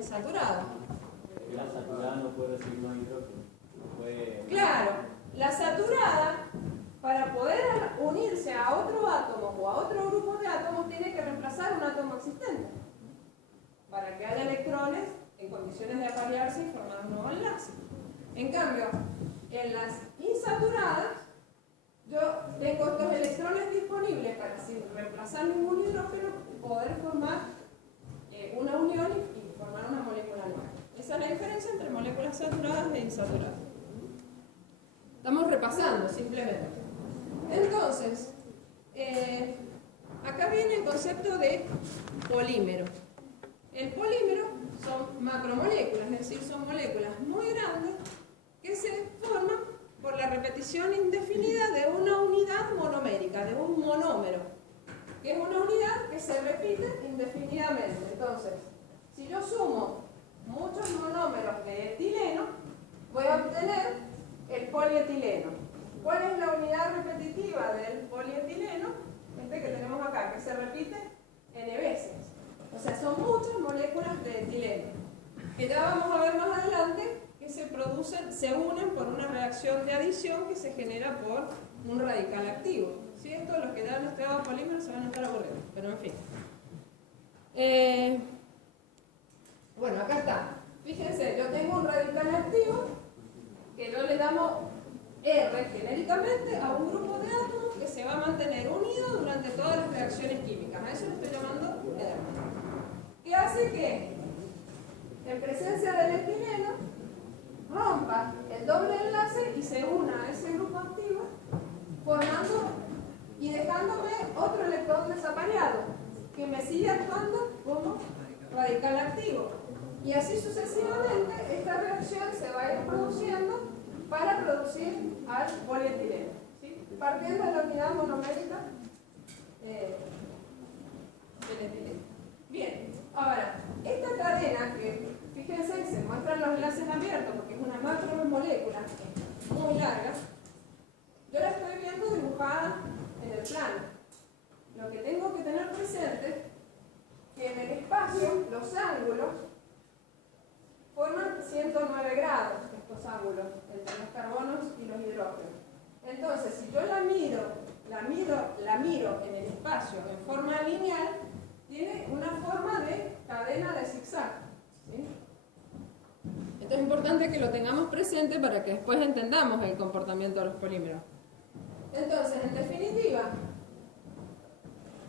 insaturadas. La saturada no puede recibir más hidrógeno. Claro, la saturada, para poder unirse a otro átomo o a otro grupo de átomos, tiene que reemplazar un átomo existente para que haya electrones en condiciones de aparearse y formar un nuevo enlace. En cambio, en las insaturadas, yo tengo estos electrones disponibles para, sin reemplazar ningún hidrógeno, poder formar una unión y formar una molécula nueva. Esa es la diferencia entre moléculas saturadas e insaturadas. Estamos repasando simplemente. Entonces, acá viene el concepto de polímero. El polímero son macromoléculas, es decir, son moléculas muy grandes que se forman por la repetición indefinida de una unidad monomérica, de un monómero, que es una unidad que se repite indefinidamente. Entonces, si yo sumo muchos monómeros de etileno, voy a obtener el polietileno. ¿Cuál es la unidad repetitiva del polietileno? Este que tenemos acá, que se repite n veces. O sea, son muchas moléculas de etileno, que ya vamos a ver más adelante que se producen, se unen por una reacción de adición que se genera por un radical activo. ¿Sí? Esto los que ya han estudiado polímeros se van a estar aburriendo, pero en fin. Bueno, acá está. Fíjense, yo tengo un radical activo que yo le damos R genéricamente a un grupo de átomos que se va a mantener unido durante todas las reacciones químicas. A eso le estoy llamando R. ¿Qué hace que en presencia del etileno rompa el doble enlace y se una a ese grupo activo, formando y dejándome otro electrón desapareado que me sigue actuando como radical activo? Y así sucesivamente esta reacción se va a ir produciendo para producir al polietileno, ¿sí? Partiendo de la unidad monomérica del etileno. Bien, ahora, esta cadena que, fíjense, se muestran los enlaces abiertos porque es una macromolécula muy larga, yo la estoy viendo dibujada en el plano. Lo que tengo que tener presente que en el espacio los ángulos forman 109 grados, estos ángulos entre los carbonos y los hidrógenos. Entonces, si yo la miro en el espacio en forma lineal, tiene una forma de cadena de zigzag, ¿sí? Esto es importante que lo tengamos presente para que después entendamos el comportamiento de los polímeros. Entonces, en definitiva,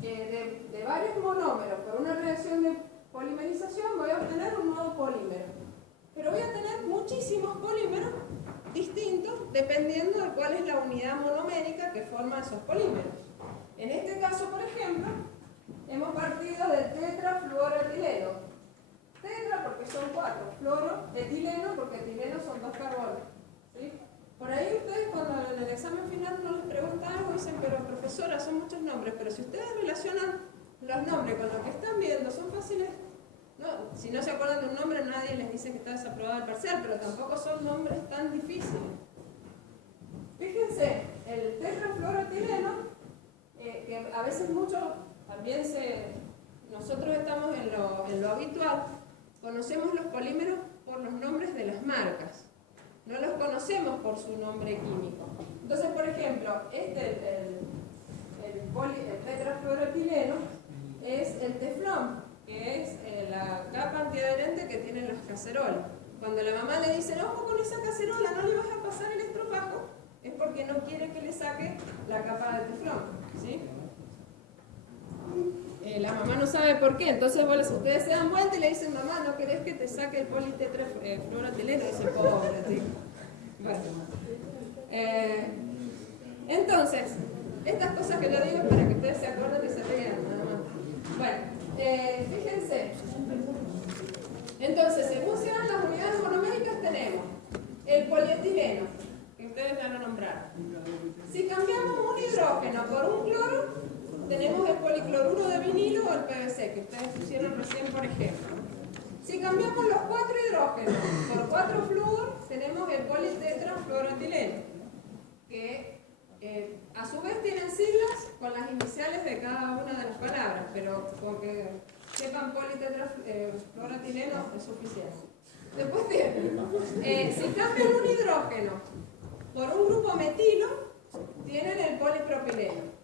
de varios monómeros por una reacción de polimerización voy a obtener un nuevo polímero. Pero voy a tener muchísimos polímeros distintos dependiendo de cuál es la unidad monomérica que forma esos polímeros. En este caso, por ejemplo, hemos partido del tetrafluoroetileno. Tetra porque son 4, fluoro, etileno porque etileno son 2 carbonos, ¿sí? Por ahí ustedes cuando en el examen final no les preguntan algo dicen, pero profesora, son muchos nombres, pero si ustedes relacionan los nombres con lo que están viendo, son fáciles. No, si no se acuerdan de un nombre, nadie les dice que está desaprobado el parcial, pero tampoco son nombres tan difíciles. Fíjense, el tetrafluoroetileno, que a veces mucho también nosotros estamos en lo habitual, conocemos los polímeros por los nombres de las marcas, no los conocemos por su nombre químico. Entonces, por ejemplo, el tetrafluoroetileno es el teflón, que es la capa antiadherente que tienen las cacerolas. Cuando la mamá le dice, ojo con esa cacerola, no le vas a pasar el estropajo, es porque no quiere que le saque la capa de teflón, ¿sí? La mamá no sabe por qué, entonces bueno, si ustedes se dan vuelta y le dicen, mamá, ¿no querés que te saque el politetrafluoroetileno? Dice, pobre, ¿sí? Bueno. Entonces, estas cosas que yo digo es para que ustedes se acuerden y se rían, nada más. Bueno. Fíjense, entonces según sean las unidades monoméricas tenemos el polietileno, que ustedes ya lo nombraron. Si cambiamos un hidrógeno por un cloro, tenemos el policloruro de vinilo o el PVC, que ustedes pusieron recién por ejemplo. Si cambiamos los 4 hidrógenos por 4 flúor, tenemos el politetrafluoroetileno, que a su vez tienen siglas con las iniciales de cada una de las palabras, pero con que sepan fluoroetileno es suficiente. Después tienen, si cambian un hidrógeno por un grupo metilo, tienen el polipropileno.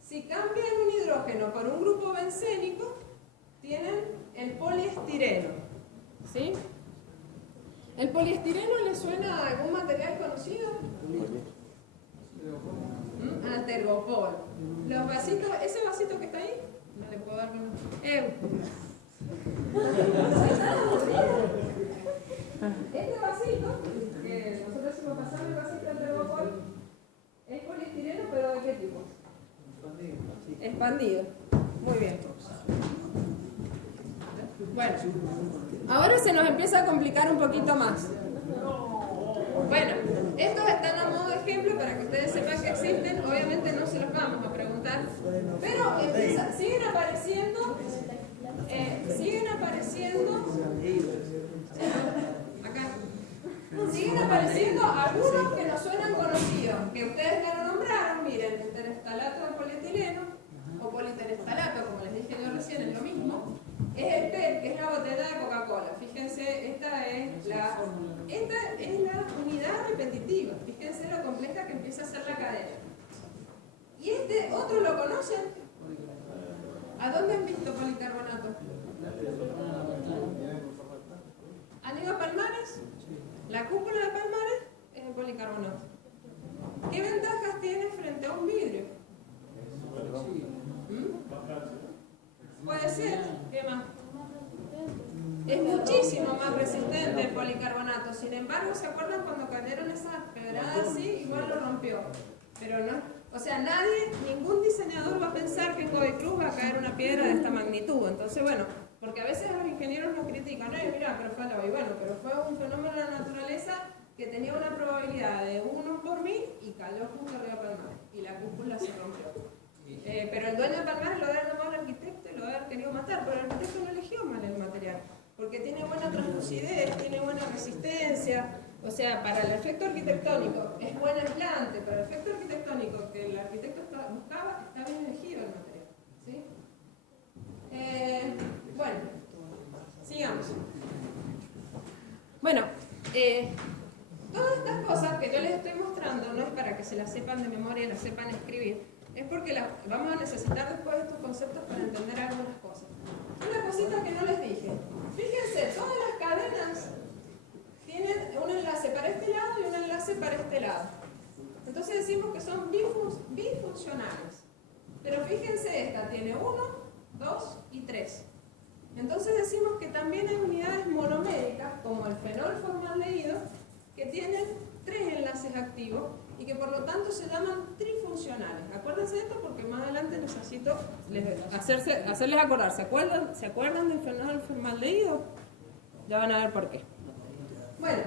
Si cambian un hidrógeno por un grupo bencénico, tienen el poliestireno. ¿Sí? ¿El poliestireno le suena a algún material conocido? A tergopol. Los vasitos, ese vasito que está ahí, no le puedo dar con... Este vasito, que nosotros hicimos pasar el vasito de tergopol, es poliestireno, pero ¿de qué tipo? Expandido. Muy bien. Bueno, ahora se nos empieza a complicar un poquito más. Bueno, estos están a modo de ejemplo para que ustedes sepan que existen. Obviamente no se los vamos a preguntar, pero siguen apareciendo algunos que nos suenan conocidos, que ustedes ya lo nombraron. Miren, el terestalato de polietileno o politerestalato, como les dije yo recién, es lo mismo. Es el PET, que es la botella de Coca-Cola. Fíjense, esta es la unidad repetitiva. Fíjense lo compleja que empieza a ser la cadena. ¿Y este otro lo conocen? ¿A dónde han visto policarbonato? ¿Anillo Palmares? La cúpula de Palmares es el policarbonato. ¿Qué ventajas tiene frente a un vidrio? Puede ser, ¿qué más? Es muchísimo más resistente el policarbonato. Sin embargo, ¿se acuerdan cuando cayeron esas pedradas así? Igual lo rompió. Pero no, o sea, ningún diseñador va a pensar que en Godoy Cruz va a caer una piedra de esta magnitud. Entonces, bueno, porque a veces los ingenieros nos critican, mira, pero fue la bueno, pero fue un fenómeno de la naturaleza que tenía una probabilidad de 1 por 1000 y cayó justo arriba de Palmares. Y la cúpula se rompió. Pero el dueño de Palmares lo había llamado al arquitecto y lo había querido matar, pero el arquitecto no eligió mal el material, porque tiene buena translucidez, tiene buena resistencia, o sea, para el efecto arquitectónico es buen aislante, para el efecto arquitectónico que el arquitecto buscaba, está bien elegido el material. ¿Sí? Bueno, sigamos. Bueno, todas estas cosas que yo les estoy mostrando no es para que se las sepan de memoria y las sepan escribir, es porque vamos a necesitar después estos conceptos para entender algunas cosas. Una cosita que no les dije. Fíjense, todas las cadenas tienen un enlace para este lado y un enlace para este lado. Entonces decimos que son bifuncionales. Pero fíjense, esta tiene 1, 2 y 3. Entonces decimos que también hay unidades monoméricas, como el fenol formaldehído, que tienen 3 enlaces activos y que por lo tanto se llaman trifuncionales. Acuérdense de esto porque más adelante necesito hacerles acordar. ¿Se acuerdan del fenol formaldehído? Ya van a ver por qué. Bueno,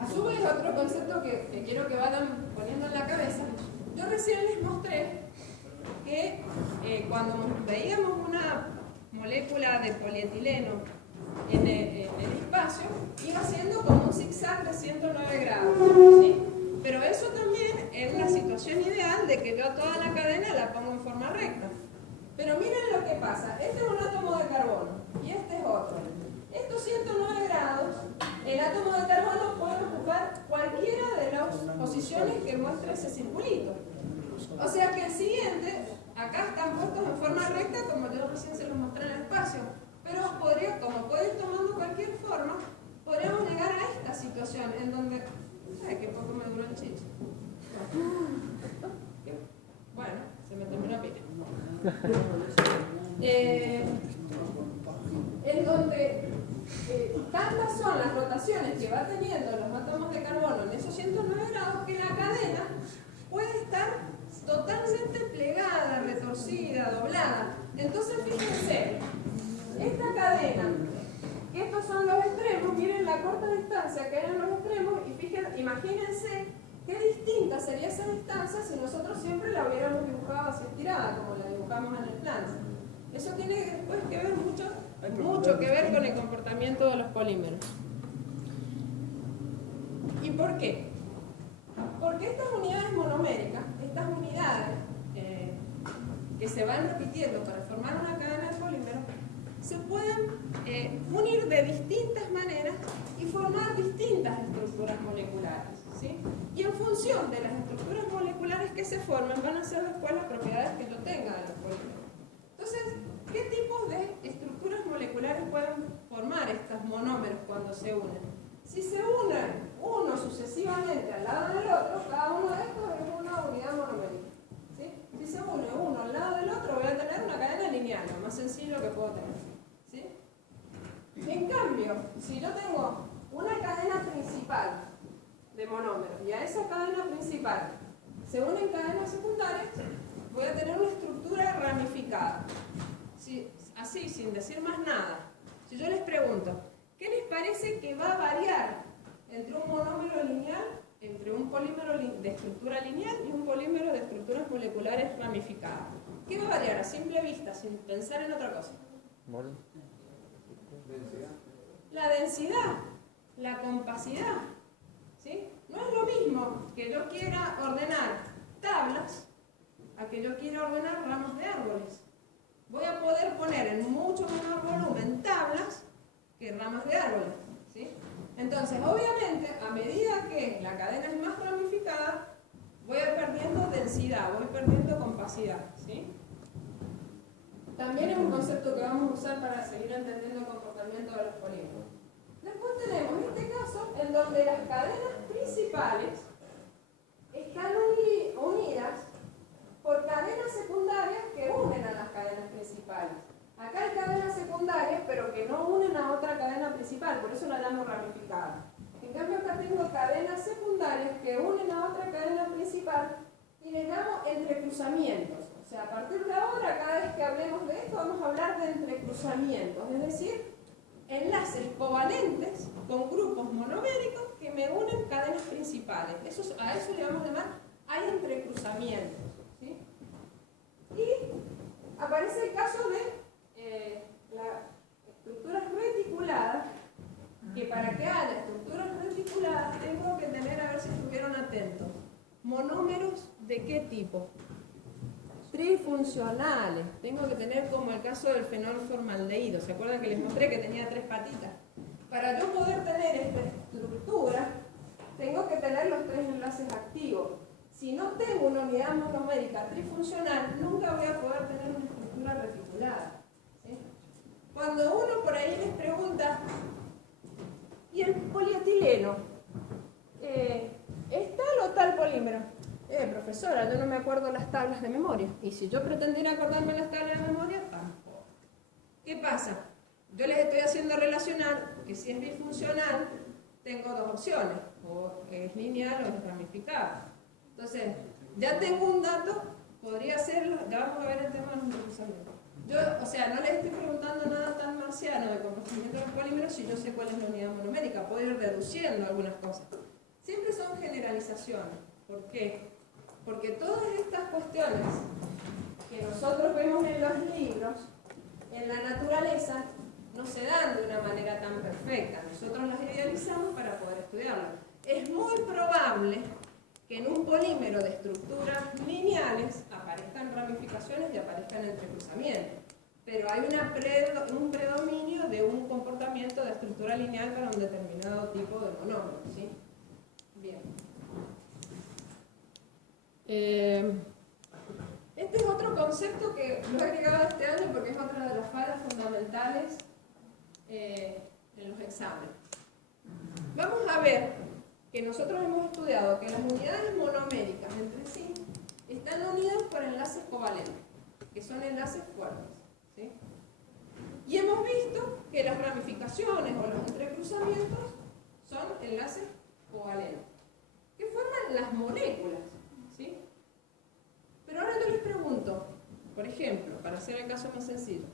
a su vez otro concepto que quiero que vayan poniendo en la cabeza. Yo recién les mostré que cuando veíamos una molécula de polietileno en el espacio, iba haciendo como un zigzag de 109 grados, ¿sí? Pero eso también es una situación ideal de que yo a toda la cadena la pongo en forma recta. Pero miren lo que pasa, este es un átomo de carbono y este es otro. Estos 109 grados, el átomo de carbono puede ocupar cualquiera de las posiciones que muestra ese circulito. O sea que el siguiente, acá están puestos en forma recta como yo recién se los mostré en el espacio. Pero como puede ir tomando cualquier forma, podríamos llegar a esta situación en donde... ¿Sabes qué poco me duró el chicho? Bueno, se me terminó la pila. En donde tantas son las rotaciones que va teniendo los átomos de carbono en esos 109 grados que la cadena puede estar totalmente plegada, retorcida, doblada. Entonces fíjense, esta cadena, que estos son los extremos, miren la corta distancia que hay en los extremos y imagínense qué distinta sería esa distancia si nosotros siempre la hubiéramos dibujado así estirada, como la dibujamos en el plano. Eso tiene después que ver mucho que ver con el comportamiento de los polímeros. ¿Y por qué? Porque estas unidades monoméricas, estas unidades que se van repitiendo para formar una cadena de polímeros, se pueden pueden unir de distintas maneras y formar distintas estructuras moleculares, ¿sí? Y en función de las estructuras moleculares que se forman, van a ser después las propiedades que yo tenga de los polímeros. Entonces, ¿qué tipos de estructuras moleculares pueden formar estos monómeros cuando se unen? Si se unen uno sucesivamente al lado del otro, cada uno de estos es una unidad monomérica, ¿sí? Si se une uno al lado del otro, voy a tener una cadena lineal, lo más sencillo que puedo tener, ¿sí? En cambio, si yo tengo una cadena principal de monómeros y a esa cadena principal se unen cadenas secundarias, voy a tener una estructura ramificada. Así, sin decir más nada, si yo les pregunto, ¿qué les parece que va a variar entre un monómero lineal, entre un polímero de estructura lineal y un polímero de estructuras moleculares ramificadas? ¿Qué va a variar a simple vista, sin pensar en otra cosa? La densidad, la compacidad, ¿sí? No es lo mismo que yo quiera ordenar tablas a que yo quiera ordenar ramas de árboles. Voy a poder poner en mucho menor volumen tablas que ramas de árboles, ¿sí? Entonces, obviamente, a medida que la cadena es más ramificada, voy a ir perdiendo densidad, voy perdiendo compacidad, ¿sí? También es un concepto que vamos a usar para seguir entendiendo el comportamiento de los polímeros. Después tenemos este caso en donde las cadenas principales están unidas por cadenas secundarias que unen a las cadenas principales. Acá hay cadenas secundarias, pero que no unen a otra cadena principal, por eso la llamo ramificada. En cambio, acá tengo cadenas secundarias que unen a otra cadena principal y le llamo entrecruzamientos. O sea, a partir de ahora, cada vez que hablemos de esto, vamos a hablar de entrecruzamientos, es decir, enlaces covalentes con grupos monoméricos que me unen cadenas principales. A eso le vamos a llamar hay entrecruzamientos, ¿sí? Y aparece el caso de las estructuras reticuladas, que para que haya estructuras reticuladas tengo que tener, a ver si estuvieron atentos, monómeros de qué tipo. Trifuncionales. Tengo que tener como el caso del fenolformaldehído. ¿Se acuerdan que les mostré que tenía 3 patitas? Para yo poder tener esta estructura, tengo que tener los 3 enlaces activos. Si no tengo una unidad monomérica trifuncional, nunca voy a poder tener una estructura reticulada, ¿sí? Cuando uno por ahí les pregunta, ¿y el polietileno? ¿Es tal o tal polímero? Profesora, yo no me acuerdo las tablas de memoria. Y si yo pretendiera acordarme las tablas de memoria, tampoco. ¿Qué pasa? Yo les estoy haciendo relacionar que si es bifuncional, tengo 2 opciones. O es lineal o es ramificado. Entonces, ya tengo un dato, podría ser, ya vamos a ver el tema de los entrecruzamientos. Yo, o sea, no les estoy preguntando nada tan marciano de comportamiento de los polímeros si yo sé cuál es la unidad monomérica. Puedo ir deduciendo algunas cosas. Siempre son generalizaciones. ¿Por qué? Porque todas estas cuestiones que nosotros vemos en los libros, en la naturaleza, no se dan de una manera tan perfecta. Nosotros las idealizamos para poder estudiarlas. Es muy probable que en un polímero de estructuras lineales aparezcan ramificaciones y aparezcan entrecruzamientos. Pero hay un predominio de un comportamiento de estructura lineal para un determinado tipo de monómero, ¿sí? Bien. Este es otro concepto que lo he agregado este año porque es otra de las fallas fundamentales en los exámenes. Vamos a ver que nosotros hemos estudiado que las unidades monoméricas entre sí están unidas por enlaces covalentes, que son enlaces fuertes, ¿sí? Y hemos visto que las ramificaciones o los entrecruzamientos son enlaces covalentes, que forman las moléculas, ¿sí? Pero ahora yo les pregunto, por ejemplo, para hacer el caso más sencillo,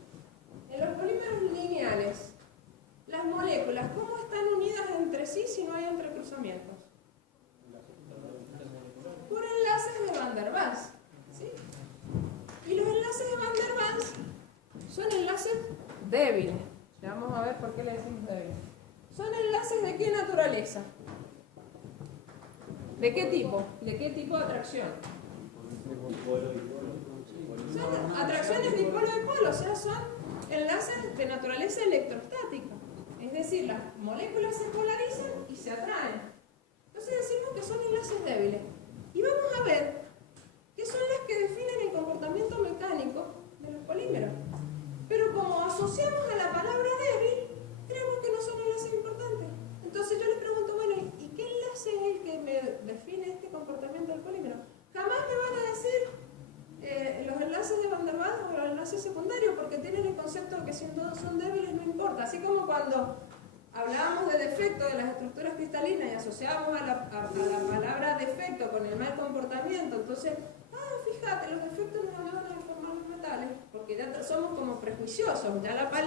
en los polímeros lineales, las moléculas, ¿cómo están unidas entre sí si no hay entrecruzamientos? Por enlaces de Van der Waals, ¿sí? Y los enlaces de Van der Waals son enlaces débiles. Ya vamos a ver por qué le decimos débiles. ¿Son enlaces de qué naturaleza? ¿De qué tipo? ¿De qué tipo de atracción? Son atracciones dipolo-dipolo, o sea, son enlaces de naturaleza electrostática. Es decir, las moléculas se polarizan y se atraen. Entonces decimos que son enlaces débiles. Y vamos a ver qué son las que definen el comportamiento mecánico de los polímeros. Pero como asociamos a la palabra débil, creemos que no son enlaces importantes. Entonces yo les pregunto, bueno, ¿y qué enlace es el que me define este comportamiento del polímero? Jamás me van a decir los enlaces de Van der Waals o los enlaces secundarios, porque tienen el concepto de que si no son débiles no importa. Así como cuando hablábamos de defecto de las estructuras cristalinas y asociábamos a la palabra defecto con el mal comportamiento, entonces, fíjate, los defectos nos van a formar los metales, porque ya somos como prejuiciosos, ya la palabra